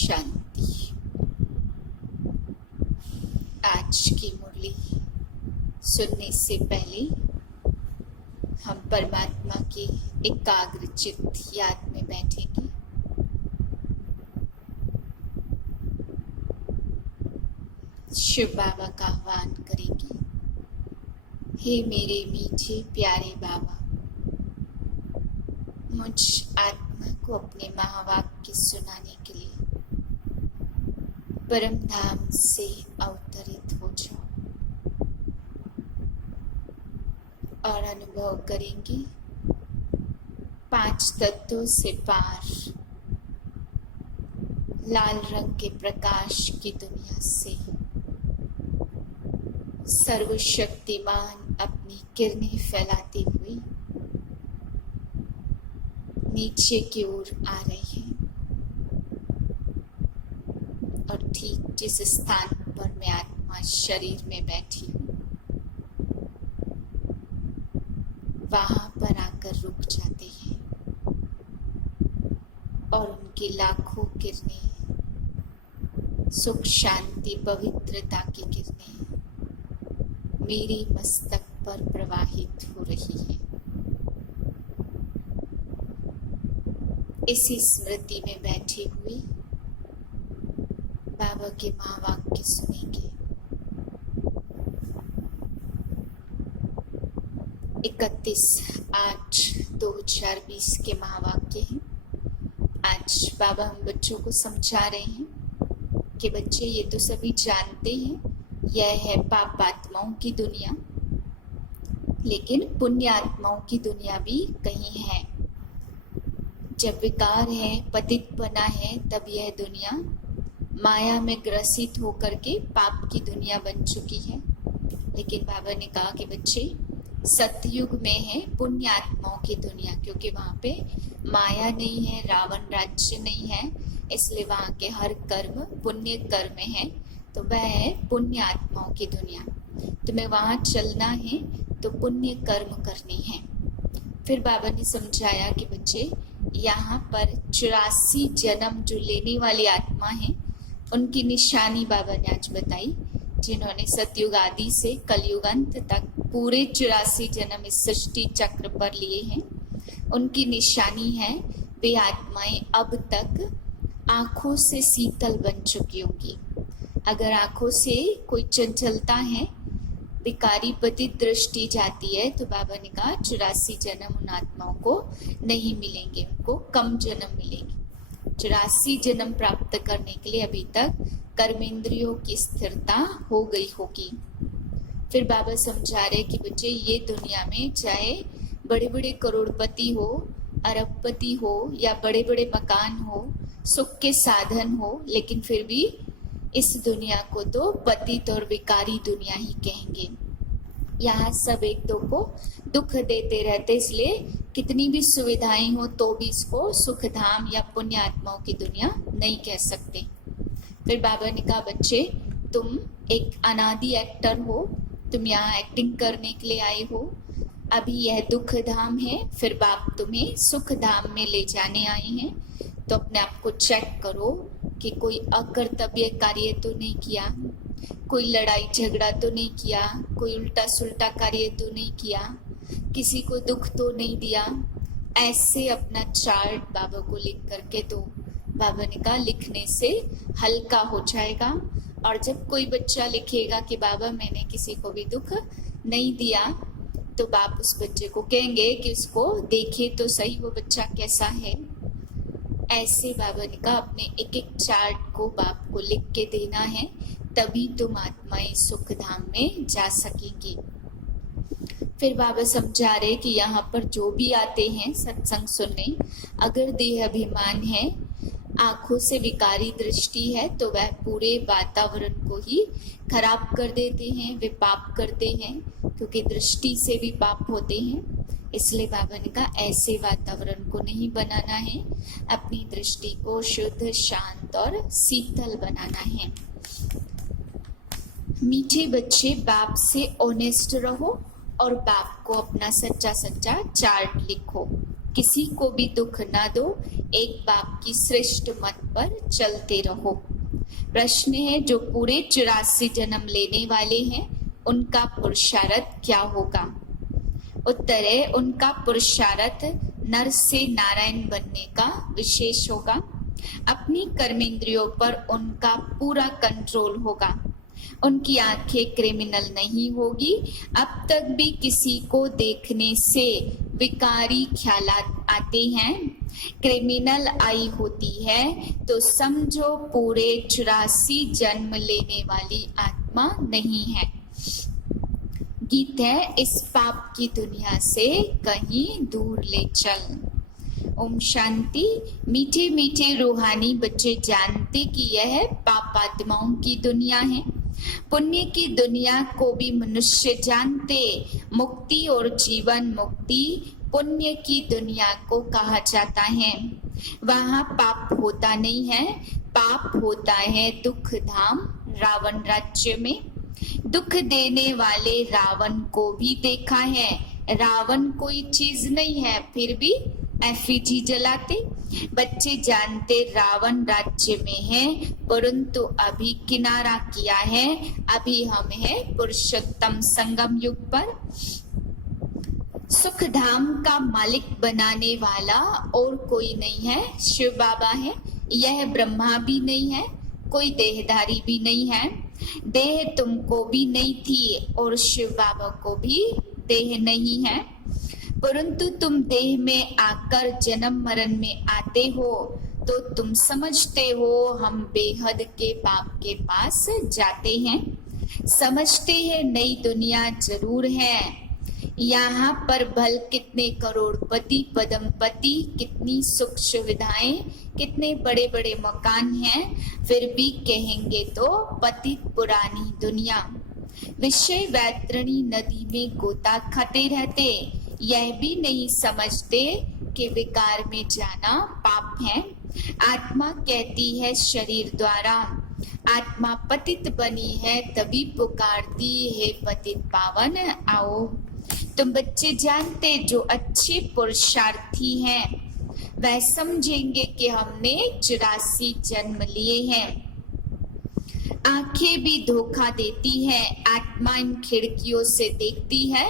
शांति। आज की मुरली सुनने से पहले हम परमात्मा की एकाग्रचित्त याद में बैठेंगे। शिव बाबा का आह्वान करेंगे। हे मेरे मीठे प्यारे बाबा, मुझ आत्मा को अपने महावाक्य सुनाने के लिए परम धाम से अवतरित हो जाओ और अनुभव करेंगे 5 तत्वों से पार लाल रंग के प्रकाश की दुनिया से सर्वशक्तिमान अपनी किरणें फैलाते हुए नीचे की ओर आ रही है। और ठीक जिस स्थान पर मैं आत्मा शरीर में बैठी हूँ, वहां पर आकर रुक जाते हैं और उनकी लाखों किरणें, सुख शांति पवित्रता की किरणें मेरे मस्तक पर प्रवाहित हो रही है। इसी स्मृति में बैठे हुए बाबा के महावाक्य सुनेंगे। 31/8/2020 के महावाक्य हैं। आज बाबा हम बच्चों को समझा रहे हैं कि बच्चे ये तो सभी जानते हैं, यह है पाप आत्माओं की दुनिया, लेकिन पुण्य आत्माओं की दुनिया भी कहीं है। जब विकार है, पतितपना है, तब यह दुनिया माया में ग्रसित होकर के पाप की दुनिया बन चुकी है। लेकिन बाबा ने कहा कि बच्चे सतयुग में है पुण्य आत्माओं की दुनिया, क्योंकि वहां पे माया नहीं है, रावण राज्य नहीं है, इसलिए वहां के हर कर्म पुण्य कर्म है। तो वह है पुण्य आत्माओं की दुनिया। तुम्हें वहां चलना है तो पुण्य कर्म करनी है। फिर बाबा ने समझाया कि बच्चे यहाँ पर 84 जन्म जो लेने वाली आत्मा है, उनकी निशानी बाबा ने आज बताई। जिन्होंने सतयुग आदि से कलयुग अंत तक पूरे 84 जन्म इस सृष्टि चक्र पर लिए हैं, उनकी निशानी है वे आत्माएं अब तक आंखों से शीतल बन चुकी होंगी। अगर आंखों से कोई चंचलता है, विकारी पतित दृष्टि जाती है, तो बाबा ने कहा 84 जन्म उन आत्माओं को नहीं मिलेंगे, उनको कम जन्म मिलेंगे। 84 जन्म प्राप्त करने के लिए अभी तक कर्मेंद्रियों की स्थिरता हो गई होगी। फिर बाबा समझा रहे कि बच्चे ये दुनिया में चाहे बड़े बड़े करोड़पति हो, अरबपति हो या बड़े बड़े मकान हो, सुख के साधन हो, लेकिन फिर भी इस दुनिया को तो पतित और विकारी दुनिया ही कहेंगे। यहाँ सब एक दो को दुख देते रहते, इसलिए कितनी भी सुविधाएं हो तो भी इसको सुख धाम या पुण्य आत्माओं की दुनिया नहीं कह सकते। फिर बाबा ने कहा बच्चे तुम एक अनादि एक्टर हो, तुम यहाँ एक्टिंग करने के लिए आए हो। अभी यह दुख धाम है, फिर बाप तुम्हें सुख धाम में ले जाने आए हैं। तो अपने आप को चेक करो कि कोई अकर्तव्य कार्य तो नहीं किया, कोई लड़ाई झगड़ा तो नहीं किया, कोई उल्टा सुल्टा कार्य तो नहीं किया, किसी को दुख तो नहीं दिया। ऐसे अपना चार्ट बाबा को लिख करके दो। बाबा ने कहा लिखने से हल्का हो जाएगा। और जब कोई बच्चा लिखेगा कि बाबा मैंने किसी को भी दुख नहीं दिया, तो बाप उस बच्चे को कहेंगे कि उसको देखे तो सही वो बच्चा कैसा है। ऐसे बाबा ने कहा अपने एक एक चार्ट को बाप को लिख के देना है, तभी तुम आत्माएं सुख धाम में जा सकेंगी। फिर बाबा समझा रहे कि यहाँ पर जो भी आते हैं सत्संग सुनने, अगर देह अभिमान है, आंखों से विकारी दृष्टि है, तो वह पूरे वातावरण को ही खराब कर देते हैं, वे पाप करते हैं, क्योंकि दृष्टि से भी पाप होते हैं। इसलिए बाबा ने कहा ऐसे वातावरण को नहीं बनाना है, अपनी दृष्टि को शुद्ध, शांत और शीतल बनाना है। मीठे बच्चे बाप से ऑनेस्ट रहो और बाप को अपना सच्चा सच्चा चार्ट लिखो। किसी को भी दुख ना दो, एक बाप की श्रेष्ठ मत पर चलते रहो। प्रश्न है, जो पूरे 84 जन्म लेने वाले हैं उनका पुरुषार्थ क्या होगा? उत्तर है, उनका पुरुषार्थ नर से नारायण बनने का विशेष होगा। अपनी कर्मेंद्रियों पर उनका पूरा कंट्रोल होगा। उनकी आंखें क्रिमिनल नहीं होगी। अब तक भी किसी को देखने से विकारी ख्यालात आते हैं, क्रिमिनल आई होती है, तो समझो पूरे 84 जन्म लेने वाली आत्मा नहीं है। गीत है, इस पाप की दुनिया से कहीं दूर ले चल। ओम शांति। मीठे मीठे रूहानी बच्चे जानते कि यह पाप आत्माओं की दुनिया है। पुण्य की दुनिया को भी मनुष्य जानते। मुक्ति और जीवन मुक्ति पुण्य की दुनिया को कहा जाता है। वहाँ पाप होता नहीं है, पाप होता है दुख धाम रावण राज्य में। दुख देने वाले रावण को भी देखा है। रावण कोई चीज नहीं है, फिर भी एफिजी जलाते। बच्चे जानते रावण राज्य में है, परंतु अभी किनारा किया है। अभी हम है पुरुषोत्तम संगम युग पर। सुख धाम का मालिक बनाने वाला और कोई नहीं है, शिव बाबा है। यह ब्रह्मा भी नहीं है, कोई देहधारी भी नहीं है। देह तुमको भी नहीं थी और शिव बाबा को भी देह नहीं है, परंतु तुम देह में आकर जन्म मरण में आते हो तो तुम समझते हो हम बेहद के बाप के पास जाते हैं। समझते हैं नई दुनिया जरूर है। यहाँ पर भल कितने करोड़पति पदमपति, कितनी सुख सुविधाएं, कितने बड़े बड़े मकान हैं, फिर भी कहेंगे तो पतित पुरानी दुनिया। विषय वैतरणी नदी में गोता खाते रहते, यह भी नहीं समझते कि विकार में जाना पाप है। आत्मा कहती है शरीर द्वारा, आत्मा पतित बनी है तभी पुकारती है पतित पावन आओ। तुम बच्चे जानते जो अच्छे पुरुषार्थी हैं वह समझेंगे कि हमने 84 जन्म लिए हैं। आंखें भी धोखा देती है, आत्मा इन खिड़कियों से देखती है,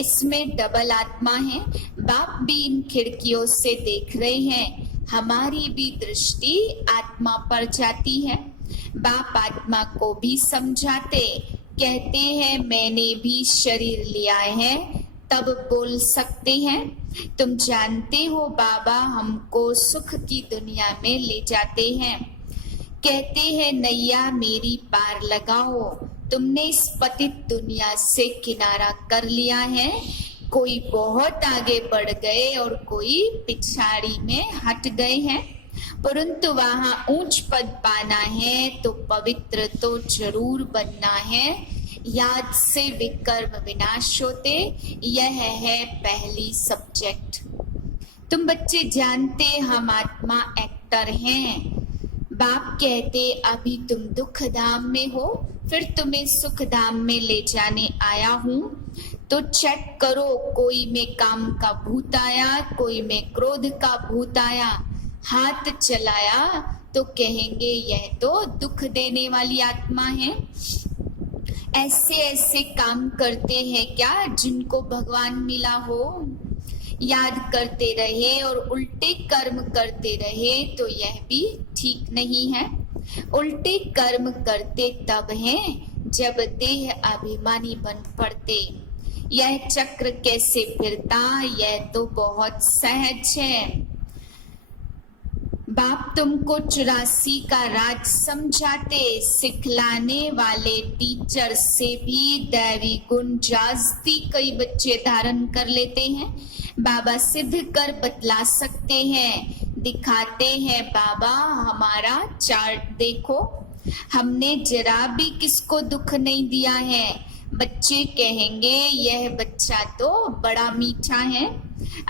इसमें डबल आत्मा है। बाप भी इन खिड़कियों से देख रहे हैं, हमारी भी दृष्टि आत्मा पर जाती है। बाप आत्मा को भी समझाते, कहते हैं मैंने भी शरीर लिया है, तब बोल सकते हैं। तुम जानते हो बाबा हमको सुख की दुनिया में ले जाते हैं, कहते हैं नैया मेरी पार लगाओ। तुमने इस पतित दुनिया से किनारा कर लिया है। कोई बहुत आगे बढ़ गए और कोई पिछाड़ी में हट गए हैं, परंतु वहां ऊंच पद पाना है तो पवित्र तो जरूर बनना है। याद से विकर्म विनाश होते, यह है पहली सब्जेक्ट। तुम बच्चे जानते हम आत्मा एक्टर हैं। बाप कहते अभी तुम दुख धाम में हो, फिर तुम्हें सुख धाम में ले जाने आया हूँ, तो चेक करो कोई में काम का भूत आया, कोई में क्रोध का भूत आया, हाथ चलाया तो कहेंगे यह तो दुख देने वाली आत्मा है। ऐसे ऐसे काम करते हैं क्या जिनको भगवान मिला हो? याद करते रहे और उल्टे कर्म करते रहे तो यह भी ठीक नहीं है। उल्टे कर्म करते तब हैं जब देह अभिमानी बन पड़ते। यह चक्र कैसे फिरता, यह तो बहुत सहज है। बाप तुमको 84 का राज समझाते, सिखलाने वाले टीचर से भी दैवी गुण जास्ती कई बच्चे धारण कर लेते हैं। बाबा सिद्ध कर बतला सकते हैं, दिखाते हैं बाबा हमारा चार्ट देखो, हमने जरा भी किसको दुख नहीं दिया है। बच्चे कहेंगे यह बच्चा तो बड़ा मीठा है,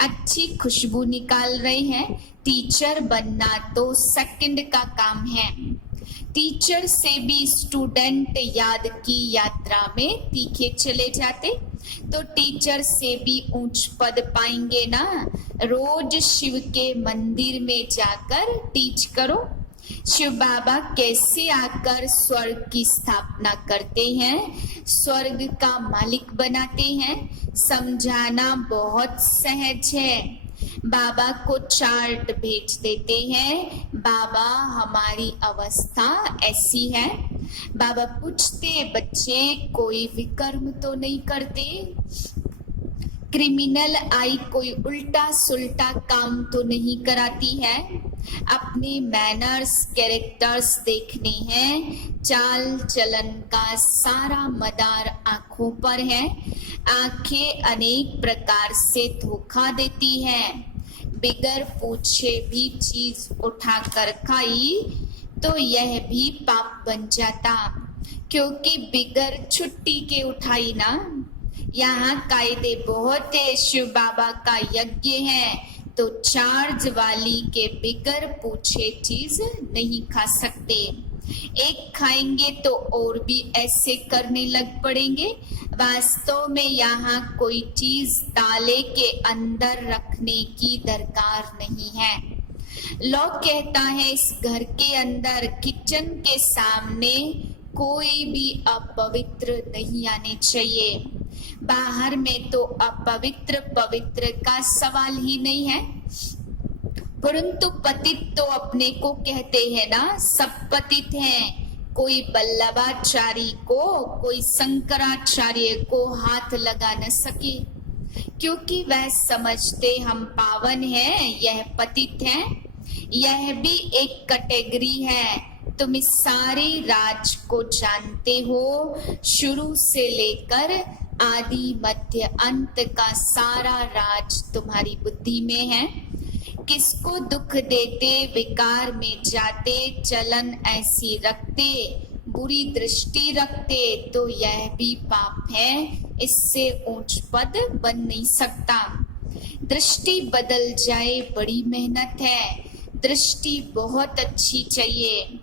अच्छी खुशबू निकाल रहे हैं। टीचर बनना तो सेकंड का काम है। टीचर से भी स्टूडेंट याद की यात्रा में तीखे चले जाते। तो टीचर से भी ऊंच पद पाएंगे ना। रोज शिव के मंदिर में जाकर टीच करो। शिव बाबा कैसे आकर स्वर्ग की स्थापना करते हैं, स्वर्ग का मालिक बनाते हैं, समझाना बहुत सहज है। बाबा को चार्ट भेज देते हैं, बाबा हमारी अवस्था ऐसी है। बाबा पूछते, बच्चे कोई विकर्म तो नहीं करते, क्रिमिनल आई कोई उल्टा सुल्टा काम तो नहीं कराती है, अपने मैनर्स कैरेक्टर्स देखने हैं, चाल चलन का सारा मदार आंखों पर है। आंखें अनेक प्रकार से धोखा देती हैं, बिगर पूछे भी चीज उठाकर खाई तो यह भी पाप बन जाता, क्योंकि बिगर छुट्टी के उठाई ना। यहाँ कायदे बहुत है, शिव बाबा का यज्ञ है तो चार्ज वाली के बिगर पूछे चीज नहीं खा सकते। एक खाएंगे तो और भी ऐसे करने लग पड़ेंगे। वास्तव में यहाँ कोई चीज ताले के अंदर रखने की दरकार नहीं है। लॉ कहता है इस घर के अंदर किचन के सामने कोई भी अपवित्र नहीं आने चाहिए। बाहर में तो अपवित्र पवित्र का सवाल ही नहीं है, परंतु पतित तो अपने को कहते हैं ना, सब पतित हैं। कोई बल्लभाचारी को, कोई शंकराचार्य को हाथ लगा न सके, क्योंकि वह समझते हम पावन हैं, यह पतित हैं। यह भी एक कैटेगरी है। तुम इस सारे राज को जानते हो, शुरू से लेकर आदि मध्य अंत का सारा राज तुम्हारी बुद्धि में है। किसको दुख देते, विकार में जाते, चलन ऐसी रखते, बुरी दृष्टि रखते तो यह भी पाप है। इससे ऊंच पद बन नहीं सकता। दृष्टि बदल जाए बड़ी मेहनत है, दृष्टि बहुत अच्छी चाहिए।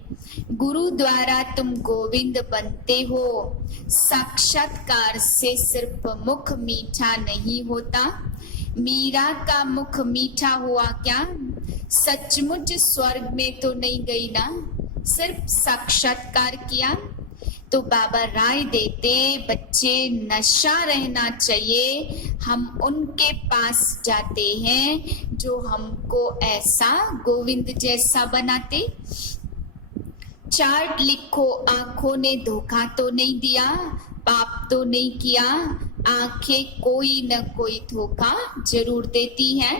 गुरु द्वारा तुम गोविंद बनते हो। साक्षात्कार से सिर्फ मुख मीठा नहीं होता। मीरा का मुख मीठा हुआ क्या? सचमुच स्वर्ग में तो नहीं गई ना, सिर्फ साक्षात्कार किया। तो बाबा राय देते, बच्चे नशा रहना चाहिए। हम उनके पास जाते हैं जो हमको ऐसा गोविंद जैसा बनाते। चार्ट लिखो, आंखों ने धोखा तो नहीं दिया, पाप तो नहीं किया। आंखें कोई न कोई धोखा जरूर देती हैं।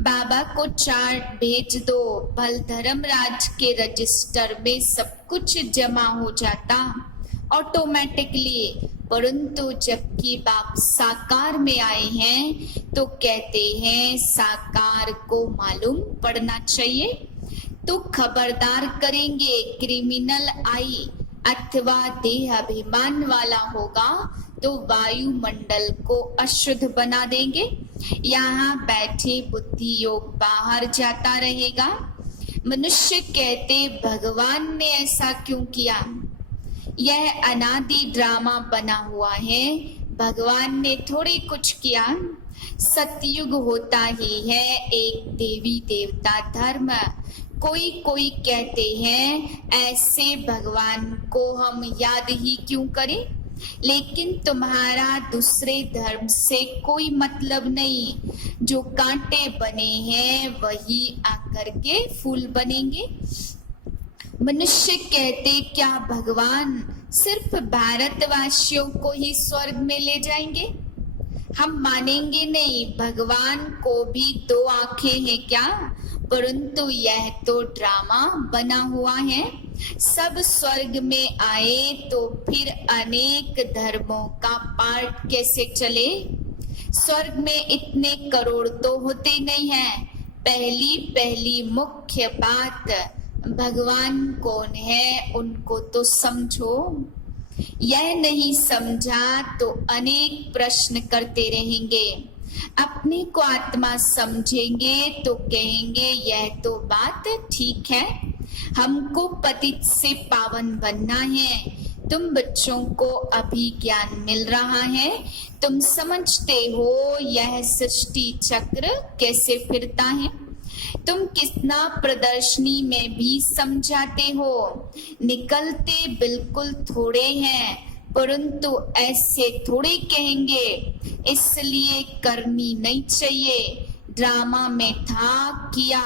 बाबा को चार्ट भेज दो, बल धर्मराज के रजिस्टर में सब कुछ जमा हो जाता ऑटोमेटिकली। परंतु जबकि बाप साकार में आए हैं तो कहते हैं साकार को मालूम पड़ना चाहिए, तो खबरदार करेंगे। क्रिमिनल आई अथवा देह अभिमान वाला होगा तो वायुमंडल को अशुद्ध बना देंगे। यहाँ बैठे बुद्धि योग बाहर जाता रहेगा। मनुष्य कहते भगवान ने ऐसा क्यों किया? यह अनादि ड्रामा बना हुआ है, भगवान ने थोड़ी कुछ किया। सतयुग होता ही है एक देवी देवता धर्म। कोई कोई कहते हैं ऐसे भगवान को हम याद ही क्यों करें, लेकिन तुम्हारा दूसरे धर्म से कोई मतलब नहीं। जो कांटे बने हैं वही आकर के फूल बनेंगे। मनुष्य कहते क्या भगवान सिर्फ भारतवासियों को ही स्वर्ग में ले जाएंगे? हम मानेंगे नहीं, भगवान को भी दो आंखें हैं क्या? परंतु यह तो ड्रामा बना हुआ है। सब स्वर्ग में आए तो फिर अनेक धर्मों का पाठ कैसे चले? स्वर्ग में इतने करोड़ तो होते नहीं हैं। पहली मुख्य बात, भगवान कौन है उनको तो समझो। यह नहीं समझा तो अनेक प्रश्न करते रहेंगे। अपने को आत्मा समझेंगे तो कहेंगे यह तो बात ठीक है, हमको पतित से पावन बनना है। तुम बच्चों को अभी ज्ञान मिल रहा है, तुम समझते हो यह सृष्टि चक्र कैसे फिरता है। तुम कितना प्रदर्शनी में भी समझाते हो, निकलते बिल्कुल थोड़े हैं, परंतु ऐसे थोड़े कहेंगे, इसलिए करनी नहीं चाहिए। ड्रामा में था, किया,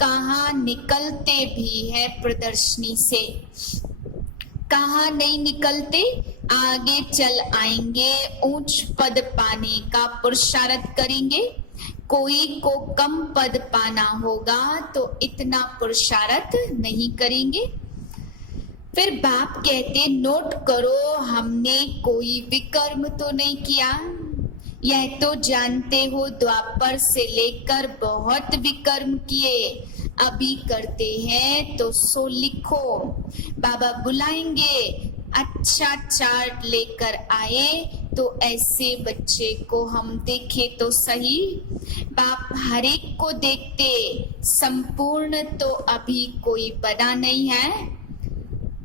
कहाँ निकलते भी है प्रदर्शनी से, कहाँ नहीं निकलते, आगे चल आएंगे, ऊंच पद पाने का पुरुषार्थ करेंगे। कोई को कम पद पाना होगा तो इतना पुरुषार्थ नहीं करेंगे। फिर बाप कहते, नोट करो, हमने कोई विकर्म तो नहीं किया। यह तो जानते हो द्वापर से लेकर बहुत विकर्म किए, अभी करते हैं तो सो लिखो। बाबा बुलाएंगे, अच्छा चार्ट लेकर आए तो ऐसे बच्चे को हम देखे तो सही। बाप हर एक को देखते, संपूर्ण तो अभी कोई बना नहीं है।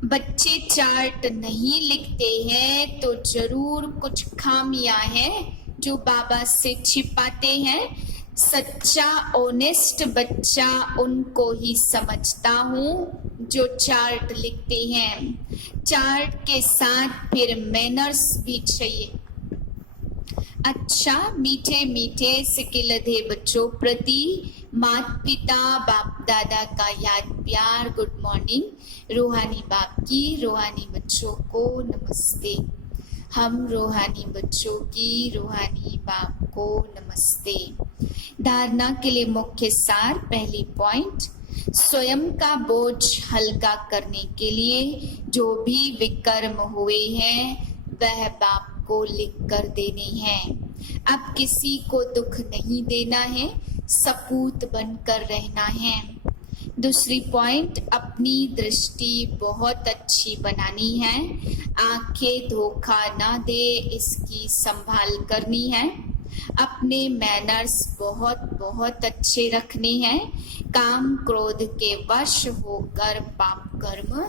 बच्चे चार्ट नहीं लिखते हैं तो जरूर कुछ खामियां हैं जो बाबा से छिपाते हैं। सच्चा ऑनेस्ट बच्चा उनको ही समझता हूँ जो चार्ट लिखते हैं। चार्ट के साथ फिर मैनर्स भी चाहिए। अच्छा, मीठे मीठे सिकिलधे बच्चों प्रति माता पिता बाप दादा का याद प्यार गुड मॉर्निंग। रूहानी बाप की रूहानी बच्चों को नमस्ते। हम रूहानी बच्चों की रूहानी बाप को नमस्ते। धारणा के लिए मुख्य सार, पहली पॉइंट, स्वयं का बोझ हल्का करने के लिए जो भी विकर्म हुए हैं वह बाप को लिख कर देने हैं। अब किसी को दुख नहीं देना है, सपूत बनकर रहना है। दूसरी पॉइंट, अपनी दृष्टि बहुत अच्छी बनानी है, आंखें धोखा ना दे इसकी संभाल करनी है। अपने मैनर्स बहुत बहुत अच्छे रखने हैं, काम क्रोध के वश होकर पाप कर्म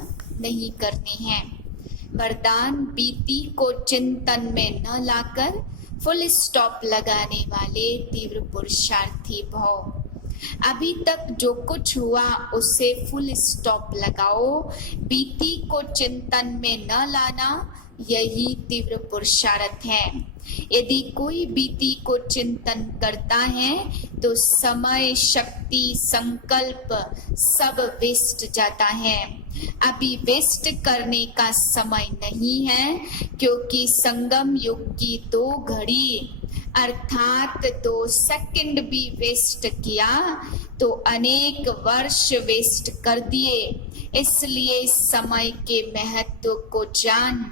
नहीं करने हैं। वरदान, बीती को चिंतन में न लाकर फुल स्टॉप लगाने वाले तीव्र पुरुषार्थी भव। अभी तक जो कुछ हुआ उसे फुल स्टॉप लगाओ, बीती को चिंतन में न लाना, यही तीव्र पुरुषार्थ है। यदि कोई बीती को चिंतन करता है तो समय, शक्ति, संकल्प सब वेस्ट जाता है। अभी वेस्ट करने का समय नहीं है, क्योंकि संगम युग की 2 घड़ी अर्थात 2 सेकंड भी वेस्ट किया तो अनेक वर्ष वेस्ट कर दिए। इसलिए समय के महत्व को जान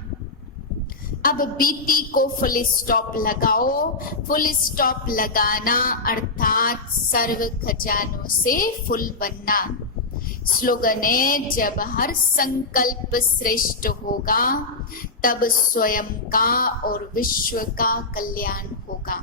अब बीती को फुल स्टॉप लगाओ। फुल स्टॉप लगाना अर्थात सर्व खजानों से फुल बनना। स्लोगन है, जब हर संकल्प श्रेष्ठ होगा तब स्वयं का और विश्व का कल्याण होगा।